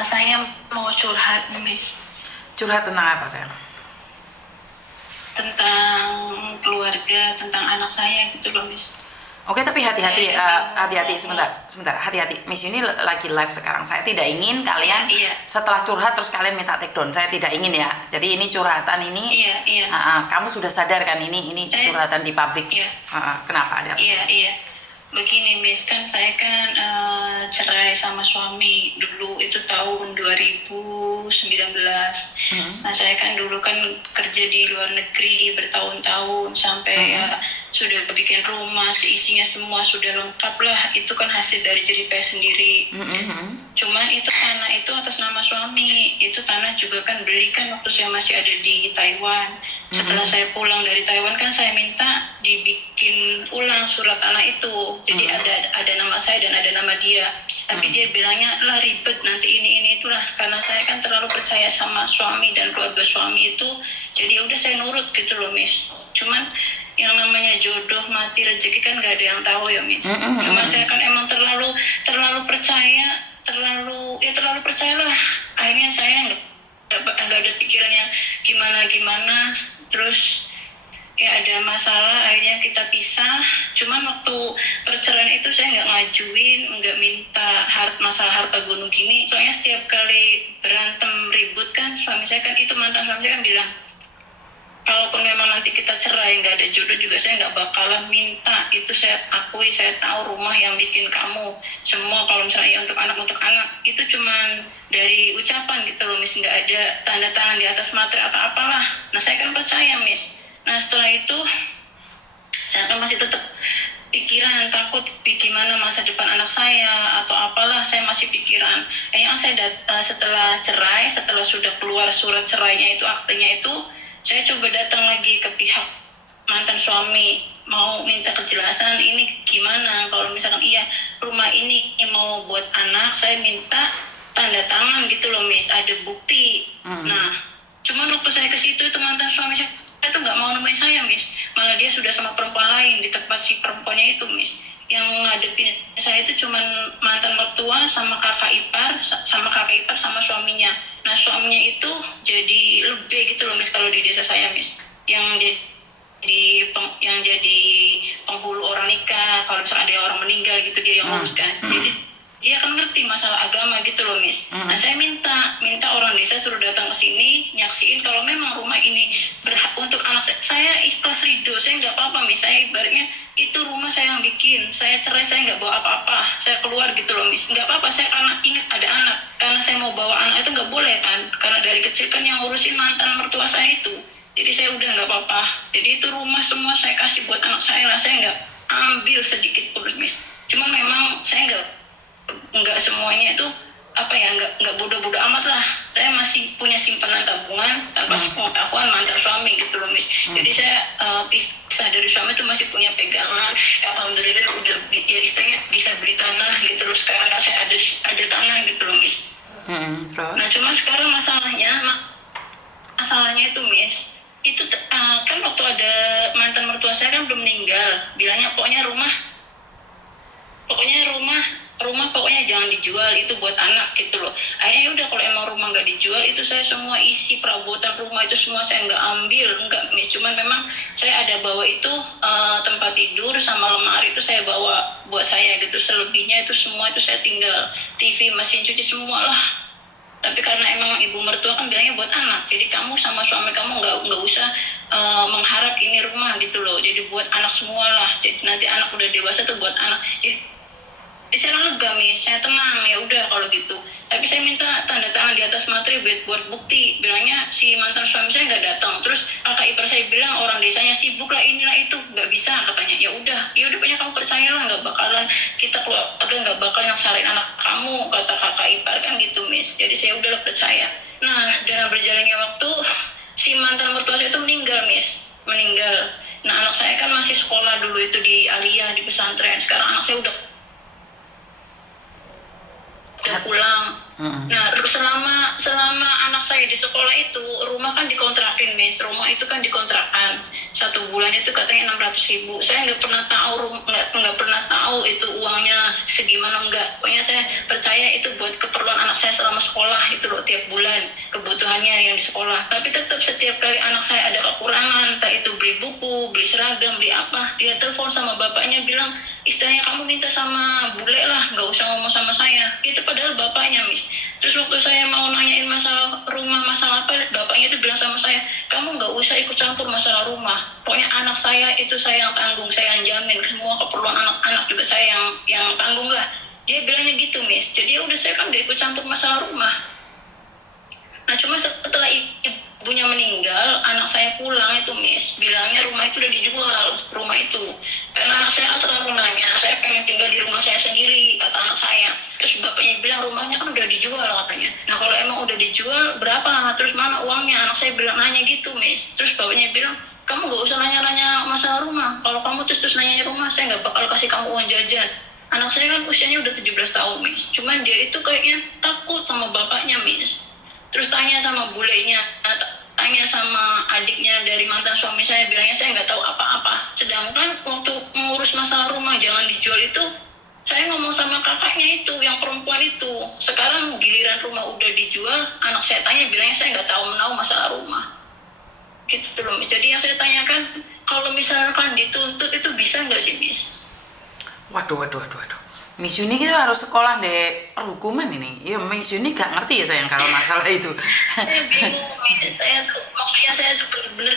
Saya mau curhat nih, Miss. Curhat tentang apa, sayang? Tentang keluarga, tentang anak saya gitu loh, Miss. Oke, tapi hati-hati, hati-hati, Mau. sebentar, hati-hati. Miss ini lagi live sekarang. Saya tidak ingin kalian Iya, setelah curhat terus kalian minta take down. Saya tidak ingin ya. Jadi ini curhatan ini, iya, iya. kamu sudah sadar kan ini curhatan di publik. Iya, Kenapa ada apa sih? iya, iya. Begini, Miss, kan saya kan cerai sama suami dulu itu tahun 2019. Nah, saya kan dulu kan kerja di luar negeri bertahun-tahun sampai ya sudah bikin rumah, seisinya semua sudah lengkap lah. Itu kan hasil dari jerih payah sendiri. Cuman itu tanah itu atas nama suami. Itu tanah juga kan belikan waktu saya masih ada di Taiwan. Setelah saya pulang dari Taiwan kan saya minta dibikin ulang surat tanah itu. Jadi ada nama saya dan ada nama dia. Tapi dia bilangnya lah ribet nanti ini itulah. Karena saya kan terlalu percaya sama suami dan keluarga suami itu. Jadi udah saya nurut gitu loh, Miss. Cuman yang namanya jodoh mati rezeki kan gak ada yang tahu ya, Miss. Cuman saya kan emang terlalu percaya, terlalu percayalah. Akhirnya saya nggak ada pikiran yang gimana. Terus ya ada masalah, akhirnya kita pisah. Cuman waktu perceraian itu saya nggak ngajuin, nggak minta masalah harta gunung gini. Soalnya setiap kali berantem ribut kan suami saya kan, itu mantan suami saya kan bilang, kalaupun memang nanti kita cerai nggak ada jodoh juga saya nggak bakalan minta. Itu saya akui, saya tahu rumah yang bikin kamu semua kalau misalnya ya untuk anak itu cuman dari ucapan gitu loh, Miss, nggak ada tanda tangan di atas materi atau apalah. Nah saya kan percaya, Miss. Nah setelah itu saya kan masih tetap pikiran, takut gimana masa depan anak saya atau apalah, saya masih pikiran. Yang saya setelah cerai, setelah sudah keluar surat cerainya itu, aktenya itu, saya coba datang lagi ke pihak mantan suami, mau minta kejelasan ini gimana, kalau misalkan iya rumah ini mau buat anak, saya minta tanda tangan gitu loh, Miss, ada bukti. Nah cuman waktu saya ke situ itu mantan suami saya itu nggak mau nemuin saya, Miss, malah dia sudah sama perempuan lain di tempat si perempuannya itu, Miss. Yang ngadepin saya itu cuman mantan mertua sama kakak ipar sama suaminya. Nah suaminya itu jadi lebih gitu loh, Miss, kalau di desa saya, Miss, yang jadi penghulu orang nikah. Kalau misalnya ada orang meninggal gitu dia yang uruskan. Jadi dia kan ngerti masalah agama gitu loh, Miss. Nah saya minta orang desa suruh datang ke sini nyaksiin kalau memang rumah ini berhak untuk anak saya. Saya ikhlas ridho, saya nggak apa-apa, Miss. Saya ibaratnya itu rumah saya yang bikin. Saya cerai, saya nggak bawa apa-apa, saya keluar gitu loh, Miss. Nggak apa-apa, saya karena ingat ada anak, karena saya mau bawa anak itu nggak boleh kan, karena dari kecil kan yang ngurusin mantan mertua saya itu. Jadi saya udah nggak apa-apa. Jadi itu rumah semua saya kasih buat anak saya lah, saya nggak ambil sedikit pun, Miss. Cuman memang saya nggak semuanya itu apa ya, nggak bodoh-bodoh amat lah. Saya masih punya simpanan tabungan tanpa pengetahuan mantan suami gitu loh, Miss. Jadi saya pisah dari suami itu masih punya pegangan. Alhamdulillah udah ya istilahnya bisa beli tanah gitu loh. Sekarang saya ada tanah gitu loh, Miss. Terus? Nah cuma sekarang masalahnya itu, Miss, itu kan waktu ada mantan mertua saya kan belum meninggal, bilangnya pokoknya jangan dijual, itu buat anak gitu loh. Akhirnya udah, kalau emang rumah nggak dijual, itu saya semua isi perabotan rumah itu semua saya nggak ambil, nggak, Miss. Cuman memang saya ada bawa itu tempat tidur sama lemari itu saya bawa buat saya gitu. Selebihnya itu semua itu saya tinggal TV, mesin cuci semua lah. Tapi karena emang ibu mertua kan bilangnya buat anak, jadi kamu sama suami kamu nggak usah mengharap ini rumah gitu loh. Jadi buat anak semua lah. Jadi nanti anak udah dewasa tuh buat anak. Jadi saya lega, Miss, saya tenang, ya udah kalau gitu. Tapi saya minta tanda tangan di atas materi buat bukti. Bilangnya si mantan suami saya nggak datang. Terus kakak ipar saya bilang orang desanya sibuk lah, inilah itu, nggak bisa katanya. Ya udah punya kamu percayalah, nggak bakalan kita keluarga nggak bakal nyaksarin anak kamu, kata kakak ipar kan gitu, Miss. Jadi saya udahlah percaya. Nah dengan berjalannya waktu si mantan mertua saya itu meninggal, Miss, meninggal. Nah anak saya kan masih sekolah dulu itu di Aliyah, di pesantren. Sekarang anak saya udah udah pulang. Nah, selama anak saya di sekolah itu, rumah kan dikontrakin, Miss. Rumah itu kan dikontrakan. 1 bulan itu katanya 600.000. Saya nggak pernah tahu nggak pernah tahu itu uangnya segimana enggak. Pokoknya saya percaya itu buat keperluan anak saya selama sekolah itu loh, tiap bulan kebutuhannya yang di sekolah. Tapi tetap setiap kali anak saya ada kekurangan, entah itu beli buku, beli seragam, beli apa, dia telepon sama bapaknya bilang, istilahnya kamu minta sama bule lah, nggak usah ngomong sama saya. Itu padahal bapaknya, Miss. Terus waktu saya mau nanyain masalah rumah, masalah apa, bapaknya itu bilang sama saya, kamu nggak usah ikut campur masalah rumah. Pokoknya anak saya itu saya yang tanggung, saya yang jamin. Semua keperluan anak-anak juga saya yang tanggung lah. Dia bilangnya gitu, Miss. Jadi ya udah, saya kan nggak ikut campur masalah rumah. Nah, cuma setelah ibunya meninggal, anak saya pulang itu, Miss, bilangnya rumah itu udah dijual, rumah itu. Karena anak saya selalu nanya, saya pengen tinggal di rumah saya sendiri, kata anak saya. Terus bapaknya bilang rumahnya kan udah dijual katanya. Nah, kalau emang udah dijual, berapa? Terus mana uangnya? Anak saya bilang nanya gitu, Miss. Terus bapaknya bilang, kamu gak usah nanya-nanya masalah rumah. Kalau kamu terus nanya rumah, saya gak bakal kasih kamu uang jajan. Anak saya kan usianya udah 17 tahun, Miss. Cuman dia itu kayaknya takut sama bapaknya, Miss. Terus tanya sama bulenya, tanya sama adiknya dari mantan suami saya, bilangnya saya nggak tahu apa-apa. Sedangkan waktu mengurus masalah rumah jangan dijual itu, saya ngomong sama kakaknya itu, yang perempuan itu. Sekarang giliran rumah udah dijual, anak saya tanya, bilangnya saya nggak tahu menahu masalah rumah. Gitu loh. Jadi yang saya tanyakan, kalau misalkan dituntut itu bisa nggak sih, Miss? Waduh. Miss Yuni kita harus sekolah deh hukuman ini. Ya Miss Yuni gak ngerti ya sayang kalau masalah itu. Saya bingung, Miss. Maksudnya saya tuh bener-bener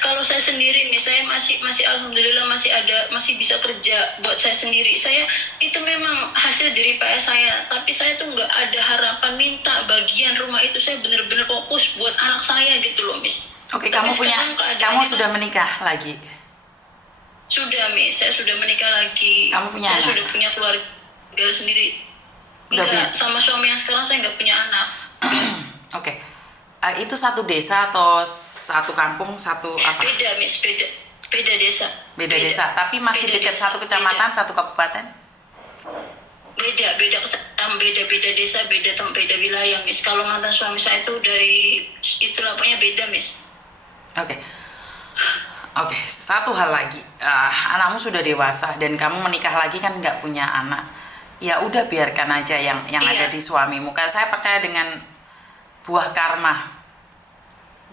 kalau saya sendiri, Miss, saya masih alhamdulillah masih bisa kerja buat saya sendiri. Saya itu memang hasil jerih payah saya, tapi saya tuh nggak ada harapan minta bagian rumah itu. Saya bener-bener fokus buat anak saya gitu loh, Miss. Oke, tapi kamu sudah menikah lagi? Sudah, Miss. Saya sudah menikah lagi. Kamu punya saya anak? Sudah punya keluarga sendiri. Enggak, sama suami yang sekarang saya nggak punya anak. Oke. Itu satu desa atau satu kampung, satu apa? Beda, Miss. Beda desa. Beda desa, tapi masih dekat satu kecamatan, satu kabupaten? Beda desa, beda wilayah, Miss. Kalau mantan suami saya itu dari itulah, pokoknya beda, Miss. Oke, satu hal lagi, anakmu sudah dewasa dan kamu menikah lagi kan nggak punya anak. Ya udah, biarkan aja yang Iya. ada di suamimu. Karena saya percaya dengan buah karma.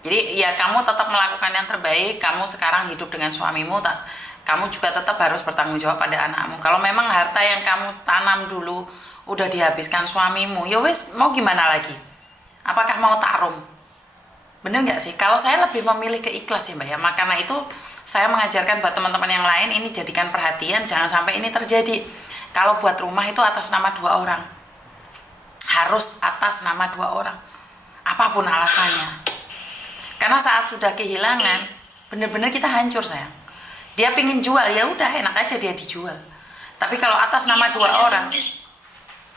Jadi ya kamu tetap melakukan yang terbaik. Kamu sekarang hidup dengan suamimu, kamu juga tetap harus bertanggung jawab pada anakmu. Kalau memang harta yang kamu tanam dulu udah dihabiskan suamimu, ya wes mau gimana lagi? Apakah mau tarung? Bener nggak sih? Kalau saya lebih memilih keikhlas ya Mbak ya. Karena itu saya mengajarkan buat teman-teman yang lain, ini jadikan perhatian, jangan sampai ini terjadi. Kalau buat rumah itu atas nama 2 orang. Harus atas nama 2 orang. Apapun alasannya. Karena saat sudah kehilangan, bener-bener kita hancur sayang. Dia pingin jual, ya udah enak aja dia dijual. Tapi kalau atas nama 2 orang,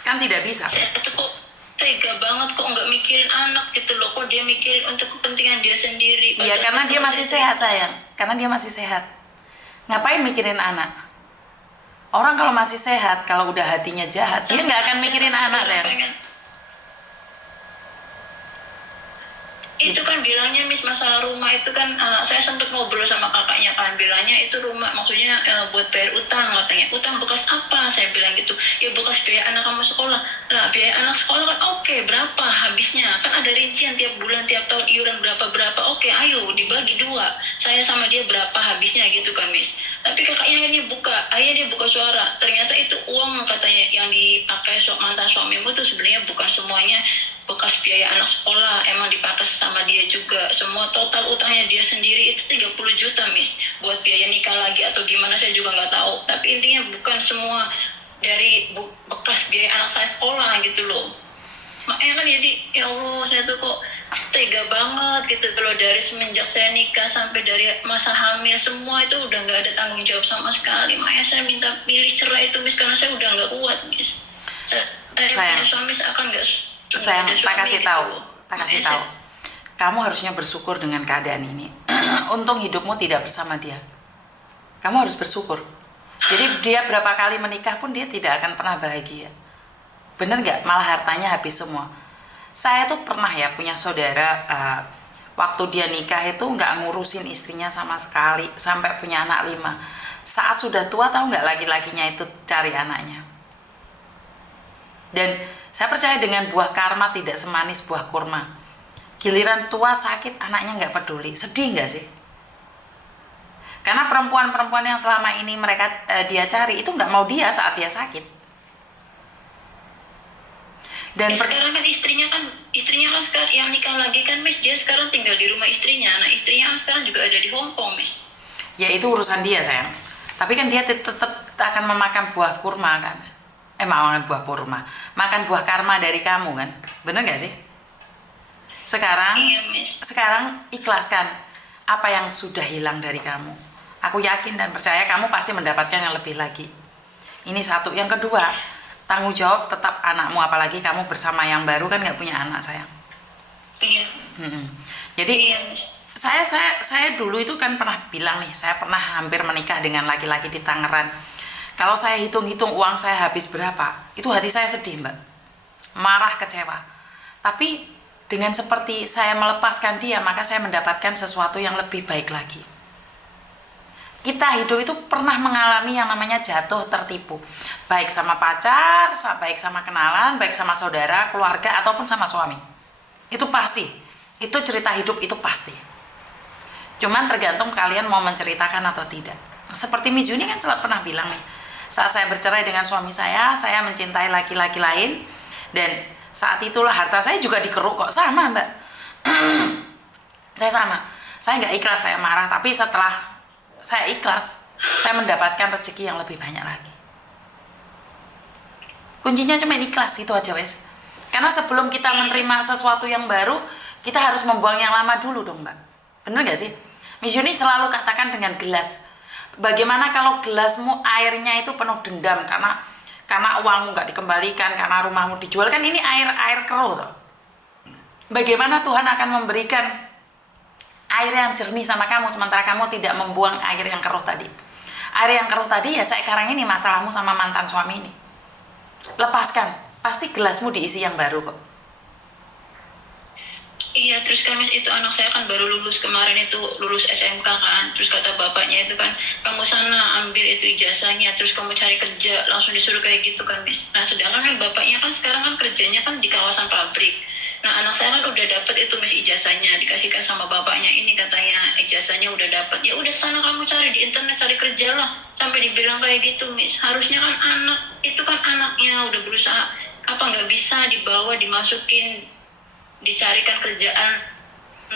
kan tidak bisa. Itu kok tega banget, kok nggak mikirin anak gitu loh. Kok dia mikirin untuk kepentingan dia sendiri. Iya, karena dia masih sehat sayang. Karena dia masih sehat. Ngapain mikirin anak? Orang kalau masih sehat, kalau udah hatinya jahat, dia nggak akan mikirin anak sayang. Itu kan bilangnya, Miss, masalah rumah itu kan saya sempat ngobrol sama kakaknya kan, bilangnya itu rumah maksudnya buat bayar utang katanya. Utang bekas apa? Saya bilang gitu. Ya bekas biaya anak kamu sekolah. Nah, biaya anak sekolah kan oke, berapa habisnya? Kan ada rincian tiap bulan, tiap tahun iuran berapa. Oke, ayo dibagi 2. Saya sama dia berapa habisnya gitu kan, Miss. Tapi kakaknya akhirnya dia buka suara. Ternyata itu uang katanya yang dipakai mantan suamimu itu sebenarnya bukan semuanya bekas biaya anak sekolah, emang dipakai sama dia juga. Semua total utangnya dia sendiri itu 30 juta, Miss. Buat biaya nikah lagi atau gimana saya juga nggak tahu. Tapi intinya bukan semua dari bekas biaya anak saya sekolah gitu loh. Makanya kan jadi, ya Allah, saya tuh kok tega banget gitu loh. Dari semenjak saya nikah sampai dari masa hamil, semua itu udah nggak ada tanggung jawab sama sekali. Makanya saya minta pilih cerai itu, Miss, karena saya udah nggak kuat, Miss. Saya punya suami seakan nggak. Sayang, tak kasih tahu. Kamu harusnya bersyukur dengan keadaan ini. Untung hidupmu tidak bersama dia. Kamu harus bersyukur. Jadi dia berapa kali menikah pun dia tidak akan pernah bahagia. Bener nggak? Malah hartanya habis semua. Saya tuh pernah ya punya saudara, waktu dia nikah itu nggak ngurusin istrinya sama sekali, sampai punya anak 5. Saat sudah tua, tahu nggak laki-lakinya itu cari anaknya. Dan saya percaya dengan buah karma tidak semanis buah kurma. Giliran tua sakit, anaknya nggak peduli. Sedih nggak sih? Karena perempuan-perempuan yang selama ini dia cari itu nggak mau dia saat dia sakit. Dan sekarang kan istrinya kan sekarang yang nikah lagi kan, Miss, dia sekarang tinggal di rumah istrinya. Nah, istrinya kan sekarang juga ada di Hong Kong, Miss. Ya itu urusan dia, sayang. Tapi kan dia tetap akan memakan buah kurma kan. Makan buah kurma, makan buah karma dari kamu kan. Bener nggak sih? Sekarang, iya, Miss. Sekarang ikhlaskan apa yang sudah hilang dari kamu. Aku yakin dan percaya kamu pasti mendapatkan yang lebih lagi. Ini satu. Yang kedua, tanggung jawab tetap anakmu, apalagi kamu bersama yang baru kan nggak punya anak, sayang. Iya. Jadi iya, Miss. Saya dulu itu kan pernah bilang nih, saya pernah hampir menikah dengan laki-laki di Tangerang. Kalau saya hitung-hitung uang saya habis berapa, itu hati saya sedih, Mbak. Marah, kecewa. Tapi dengan seperti saya melepaskan dia, maka saya mendapatkan sesuatu yang lebih baik lagi. Kita hidup itu pernah mengalami yang namanya jatuh tertipu. Baik sama pacar, baik sama kenalan, baik sama saudara, keluarga, ataupun sama suami. Itu pasti. Itu cerita hidup, itu pasti. Cuman tergantung kalian mau menceritakan atau tidak. Seperti Miss Yuni kan selalu pernah bilang nih, saat saya bercerai dengan suami saya mencintai laki-laki lain, dan saat itulah harta saya juga dikeruk kok. Sama, Mbak. Saya sama. Saya nggak ikhlas, saya marah. Tapi setelah saya ikhlas, saya mendapatkan rezeki yang lebih banyak lagi. Kuncinya cuma ikhlas, itu aja wes. Karena sebelum kita menerima sesuatu yang baru, kita harus membuang yang lama dulu dong, Mbak. Bener gak sih? Miss Yuni selalu katakan dengan gelas. Bagaimana kalau gelasmu airnya itu penuh dendam karena uangmu nggak dikembalikan, karena rumahmu dijual, kan ini air keruh toh. Bagaimana Tuhan akan memberikan air yang jernih sama kamu sementara kamu tidak membuang air yang keruh tadi. Air yang keruh tadi ya sekarang ini masalahmu sama mantan suami ini. Lepaskan, pasti gelasmu diisi yang baru kok. Iya, terus kan Miss, itu anak saya kan baru lulus kemarin, itu lulus SMK kan. Terus kata bapaknya itu kan, kamu sana ambil itu ijazahnya, terus kamu cari kerja, langsung disuruh kayak gitu kan, Miss. Nah, sedangkan kan bapaknya kan sekarang kan kerjanya kan di kawasan pabrik. Nah, anak saya kan udah dapat itu, Miss, ijazahnya, dikasihkan sama bapaknya ini, katanya ijazahnya udah dapat. Ya udah, sana kamu cari di internet, cari kerja lah. Sampai dibilang kayak gitu, Miss. Harusnya kan itu kan anaknya udah berusaha, apa nggak bisa dibawa, dimasukin, dicarikan kerjaan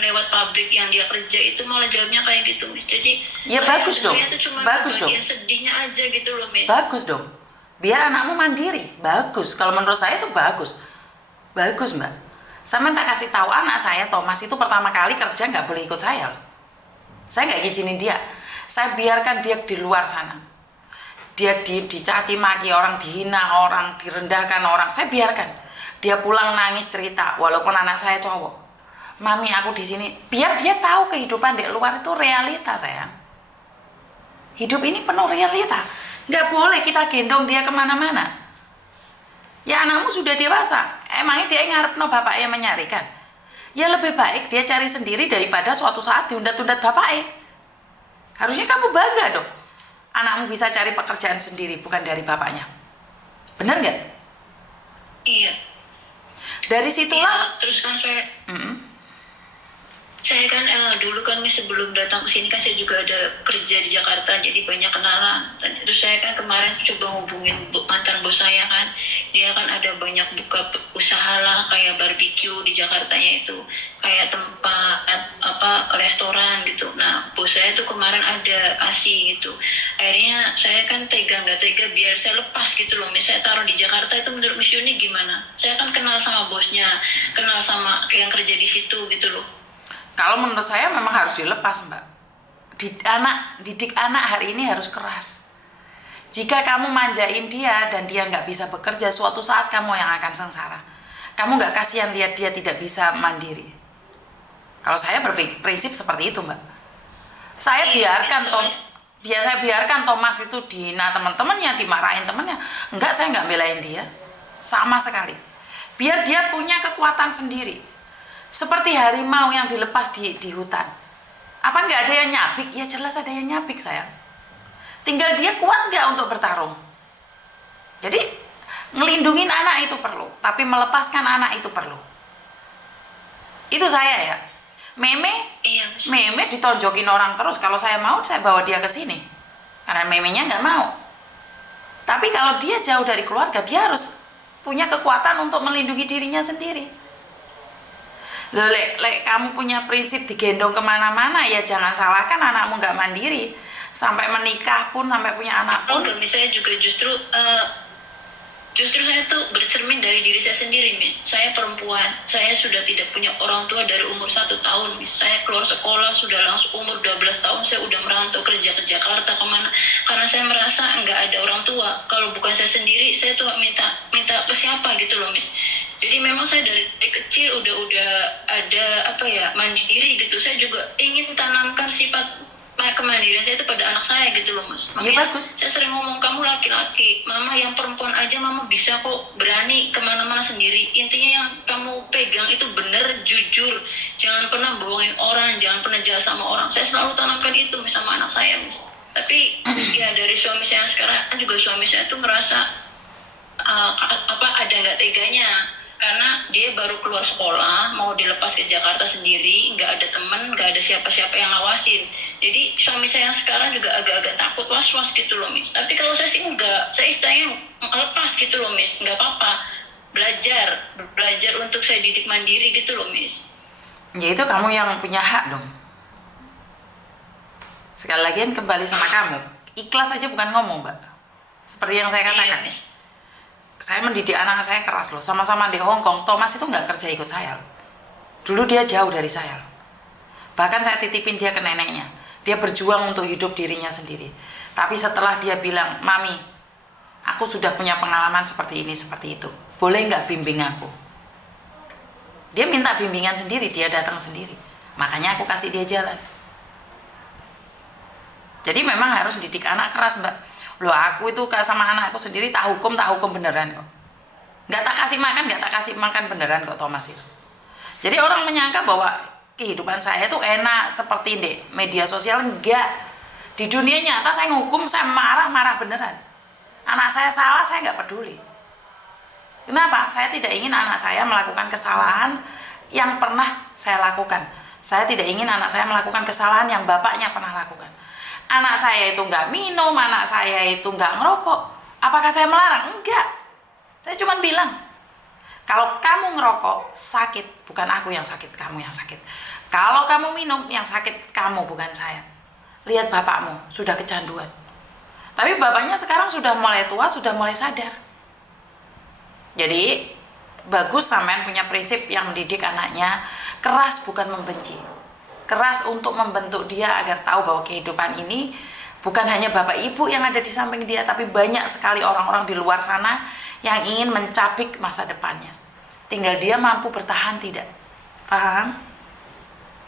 lewat pabrik yang dia kerja, itu malah jawabnya kayak gitu, Miss. Jadi ya bagus dong, bagus dong. Sedihnya aja gitu loh, Miss. Bagus dong, biar anakmu mandiri. Bagus, kalau menurut saya itu bagus, Mbak. Saya tak kasih tahu anak saya, Thomas itu pertama kali kerja nggak boleh ikut saya. Saya nggak izinin dia. Saya biarkan dia di luar sana. Dia dicaci maki orang, dihina orang, direndahkan orang. Saya biarkan. Dia pulang nangis cerita, walaupun anak saya cowok. Mami, aku di sini. Biar dia tahu kehidupan di luar itu realita, sayang. Hidup ini penuh realita. Nggak boleh kita gendong dia kemana-mana. Ya anakmu sudah dewasa. Emangnya dia ngarep no bapaknya menyarikan? Ya lebih baik dia cari sendiri daripada suatu saat diundat-undat bapaknya. Harusnya kamu bangga dong. Anakmu bisa cari pekerjaan sendiri, bukan dari bapaknya. Bener nggak? Iya. Dari situlah. Ya, terus kan saya kan dulu kan sebelum datang ke sini kan saya juga ada kerja di Jakarta, jadi banyak kenalan. Terus saya kan kemarin coba hubungin mantan bos saya kan, dia kan ada banyak buka usaha lah kayak barbecue di Jakartanya itu, kayak tempat restoran gitu. Nah bos saya tuh kemarin ada kasih gitu. Akhirnya saya kan nggak tega biar saya lepas gitu loh. Misalnya taruh di Jakarta itu menurut Miss Yuni gimana? Saya kan kenal sama bosnya, kenal sama yang kerja di situ gitu loh. Kalau menurut saya memang harus dilepas, Mbak. Didik anak hari ini harus keras. Jika kamu manjain dia dan dia nggak bisa bekerja, suatu saat kamu yang akan sengsara. Kamu nggak kasihan lihat dia tidak bisa mandiri. Kalau saya berprinsip seperti itu, Mbak. Saya biarkan Thomas itu dihina teman-temannya, dimarahin temannya. Enggak, saya nggak belain dia. sama sekali. Biar dia punya kekuatan sendiri. Seperti harimau yang dilepas di hutan. Apa nggak ada yang nyapik? Ya jelas ada yang nyapik sayang. Tinggal dia kuat nggak untuk bertarung. Jadi ngelindungin anak itu perlu, tapi melepaskan anak itu perlu. Itu saya ya. Meme ditonjokin orang terus. Kalau saya mau, saya bawa dia ke sini. Karena memenya nggak mau. Tapi kalau dia jauh dari keluarga, dia harus punya kekuatan untuk melindungi dirinya sendiri. Loh, lek kamu punya prinsip digendong kemana-mana, ya jangan salahkan anakmu nggak mandiri. Sampai menikah pun, sampai punya anak pun. Misalnya juga justru saya tuh bercermin dari diri saya sendiri, Miss. Saya perempuan, saya sudah tidak punya orang tua dari umur 1 tahun, Miss. Saya keluar sekolah sudah langsung umur 12 tahun, saya udah merantau kerja ke Jakarta kemana, karena saya merasa nggak ada orang tua. Kalau bukan saya sendiri, saya tuh minta ke siapa gitu loh, Miss. Jadi memang saya dari kecil udah ada mandiri gitu. Saya juga ingin tanamkan sifat kemandirian saya itu pada anak saya gitu loh, Mas. Iya bagus. Saya sering ngomong, kamu laki-laki, mama yang perempuan aja mama bisa kok berani kemana-mana sendiri. Intinya yang kamu pegang itu bener, jujur, jangan pernah bohongin orang, jangan pernah jahat sama orang. Saya selalu tanamkan itu sama anak saya, Mas. Tapi ya dari suami saya sekarang juga, suami saya tuh ngerasa ada nggak teganya. Karena dia baru keluar sekolah, mau dilepas ke Jakarta sendiri, nggak ada teman, nggak ada siapa-siapa yang ngawasin. Jadi suami saya yang sekarang juga agak-agak takut, was-was gitu loh, Miss. Tapi kalau saya sih enggak, saya istilahnya lepas gitu loh, Miss. Nggak apa-apa, belajar untuk saya didik mandiri gitu loh, Miss. Ya itu kamu yang punya hak dong. Sekali lagi kembali sama kamu. Ikhlas aja bukan ngomong, Mbak. Seperti yang saya katakan. Iya, Miss. Saya mendidik anak saya keras loh. Sama-sama di Hong Kong, Thomas itu nggak kerja ikut saya. Dulu dia jauh dari saya. Bahkan saya titipin dia ke neneknya. Dia berjuang untuk hidup dirinya sendiri. Tapi setelah dia bilang, Mami, aku sudah punya pengalaman seperti ini, seperti itu. Boleh nggak bimbing aku? Dia minta bimbingan sendiri, dia datang sendiri. Makanya aku kasih dia jalan. Jadi memang harus didik anak keras, Mbak. Loh, aku itu sama anakku sendiri tak hukum beneran kok. Nggak tak kasih makan beneran kok Thomas itu. Jadi orang menyangka bahwa kehidupan saya itu enak seperti di media sosial. Enggak. Di dunia nyata saya ngukum, saya marah beneran. Anak saya salah, saya nggak peduli. Kenapa? Saya tidak ingin anak saya melakukan kesalahan yang pernah saya lakukan. Saya tidak ingin anak saya melakukan kesalahan yang bapaknya pernah lakukan. Anak saya itu nggak minum, anak saya itu nggak ngerokok. Apakah saya melarang? Enggak. Saya cuma bilang, kalau kamu ngerokok, sakit. Bukan aku yang sakit, kamu yang sakit. Kalau kamu minum, yang sakit kamu, bukan saya. Lihat bapakmu, sudah kecanduan. Tapi bapaknya sekarang sudah mulai tua, sudah mulai sadar. Jadi, bagus sampean punya prinsip yang mendidik anaknya. Keras bukan membenci. Keras untuk membentuk dia agar tahu bahwa kehidupan ini bukan hanya bapak ibu yang ada di samping dia, tapi banyak sekali orang-orang di luar sana yang ingin mencapik masa depannya. Tinggal dia mampu bertahan tidak. Paham?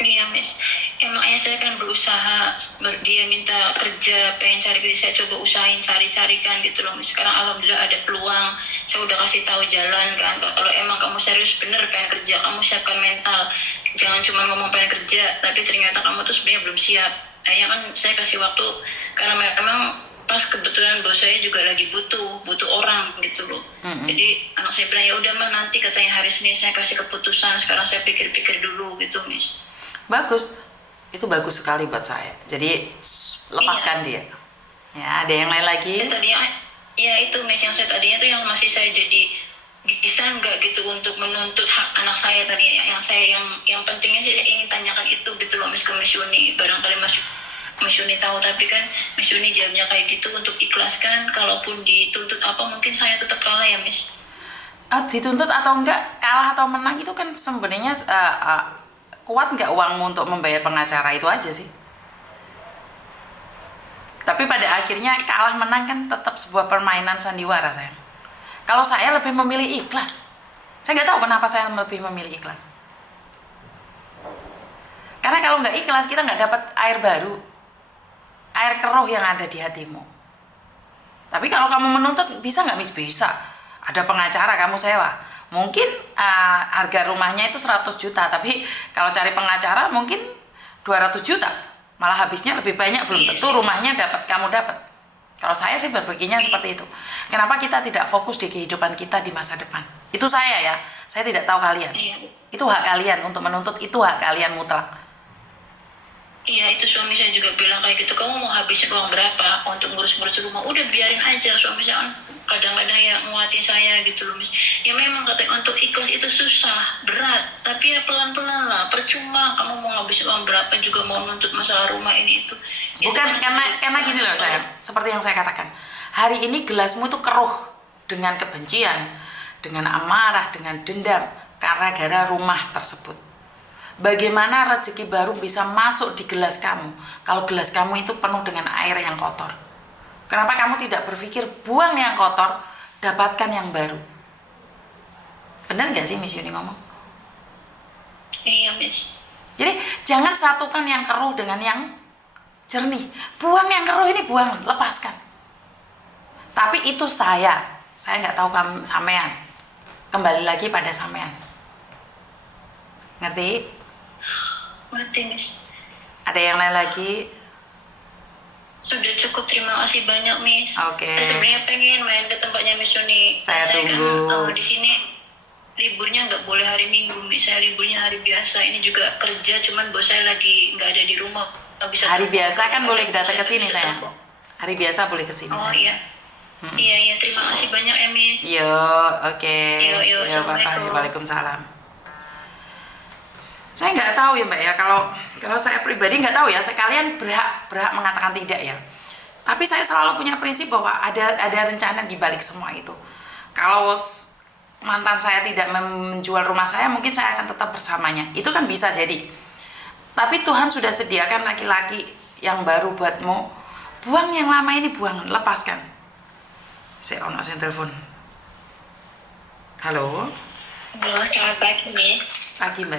Iya, Miss. Makanya saya kan berusaha, dia minta kerja, pengen cari kerja, saya coba usahain cari-carikan gitu loh, Miss. Sekarang alhamdulillah ada peluang, saya udah kasih tahu jalan kan. Kalau emang kamu serius bener pengen kerja, kamu siapkan mental. Jangan cuma ngomong pengen kerja, tapi ternyata kamu tuh sebenarnya belum siap. Akhirnya kan saya kasih waktu, karena memang pas kebetulan bos saya juga lagi butuh orang gitu loh. Jadi anak saya bilang, ya udah mah nanti katanya hari Senin saya kasih keputusan. Sekarang saya pikir-pikir dulu gitu, Miss. Bagus, itu bagus sekali buat saya. Jadi lepaskan dia. Ya, ada yang lain lagi? Tadinya, ya itu Miss, yang saya tadinya tuh yang masih saya jadi bisa nggak gitu untuk menuntut hak anak saya tadi. Yang pentingnya sih ingin tanyakan itu gitu loh, Miss, ke Miss Yuni. Barangkali Miss Yuni tahu, tapi kan Miss Yuni jawabnya kayak gitu, untuk ikhlaskan. Kalaupun dituntut apa, mungkin saya tetap kalah ya, Miss. Dituntut atau enggak, kalah atau menang itu kan sebenarnya kuat nggak uangmu untuk membayar pengacara, itu aja sih. Tapi pada akhirnya kalah menang kan tetap sebuah permainan sandiwara saya. Kalau saya lebih memilih ikhlas. Saya nggak tahu kenapa saya lebih memilih ikhlas. Karena kalau nggak ikhlas kita nggak dapat air baru, air keruh yang ada di hatimu. Tapi kalau kamu menuntut, bisa nggak, Miss? Bisa. ada pengacara kamu sewa. Mungkin harga rumahnya itu 100 juta, tapi kalau cari pengacara mungkin 200 juta. Malah habisnya lebih banyak, belum tentu rumahnya kamu dapat. Kalau saya sih berpikirnya seperti itu. Kenapa kita tidak fokus di kehidupan kita di masa depan? Itu saya ya. Saya tidak tahu kalian. Itu hak kalian untuk menuntut, itu hak kalian mutlak. Iya, itu suami saya juga bilang kayak gitu, kamu mau habisin uang berapa untuk ngurus-ngurus rumah? Udah biarin aja. Suami saya kadang-kadang ya nguatin saya gitu loh, Miss. Ya memang katanya untuk ikhlas itu susah, berat, tapi ya pelan-pelan lah. Percuma kamu mau ngabisin uang berapa juga mau nuntut masalah rumah ini itu. Bukan karena gini loh sayang, seperti yang saya katakan. Hari ini gelasmu itu keruh dengan kebencian, dengan amarah, dengan dendam karena gara rumah tersebut. Bagaimana rezeki baru bisa masuk di gelas kamu kalau gelas kamu itu penuh dengan air yang kotor? Kenapa kamu tidak berpikir buang yang kotor, dapatkan yang baru? Benar nggak sih Miss Yuni ngomong? Iya, Miss. Jadi jangan satukan yang keruh dengan yang jernih. Buang yang keruh ini, buang, lepaskan. Tapi itu saya nggak tahu sampean. Kembali lagi pada sampean. Ngerti? Ngerti, Miss. Ada yang lain lagi? Sudah cukup, terima kasih banyak, Miss. Oke. Saya sebenarnya pengen main ke tempatnya Miss Yuni. Saya tunggu. Kan, di sini liburnya nggak boleh hari Minggu, Miss. Saya liburnya hari biasa. Ini juga kerja, cuman bos saya lagi nggak ada di rumah. Bisa hari biasa kan boleh datang ke sini saya. Hari biasa boleh ke sini. Oh iya. Iya, terima kasih banyak ya, Miss. Yo, oke. Yo, Assalamualaikum. Waalaikumsalam. Saya nggak tahu ya Mbak ya, kalau saya pribadi nggak tahu ya, sekalian berhak mengatakan tidak ya. Tapi saya selalu punya prinsip bahwa ada rencana di balik semua itu. Kalau mantan saya tidak menjual rumah saya, mungkin saya akan tetap bersamanya. Itu kan bisa jadi. Tapi Tuhan sudah sediakan laki-laki yang baru buatmu. Buang yang lama ini, buang, lepaskan. Saya telepon. Halo. Halo, selamat pagi, Miss. Pagi Mbak.